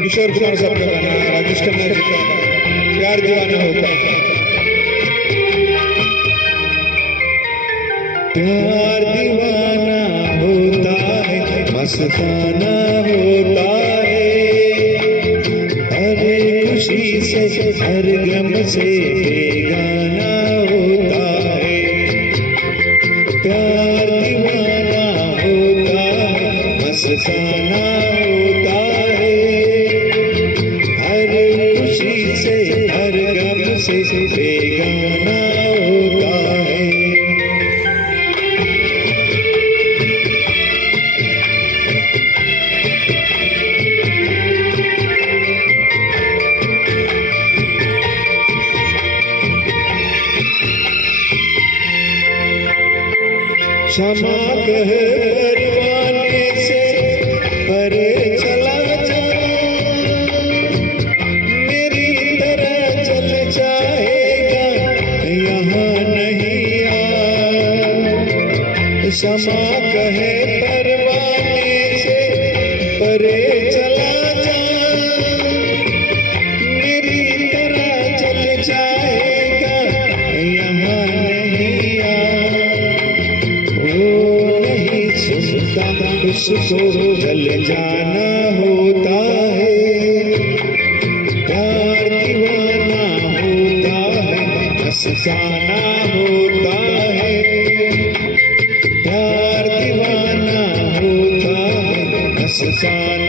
किशोर कुमार साहब का गाना, राजेश खन्ना जी का प्यार दीवाना होता है। प्यार दीवाना होता है, मस्ताना होता है, अरे खुशी से हर गम से बेगाना होता है। प्यार दीवाना होता है, मस्ताना होता है, हर खुशी से हर गम से बेगाना होता है। क्षमा कह परवाने से परे चला जा, मेरी तरह चल जाएगा यहाँ नहीं आ। क्षमा कह परवाने से परे चला जा, मेरी तरह चल जाएगा यहाँ नहीं आ। उसको जल जाना होता है, प्यार दीवाना होता है, हंसाना होता है, प्यार दीवाना होता है, हंसाना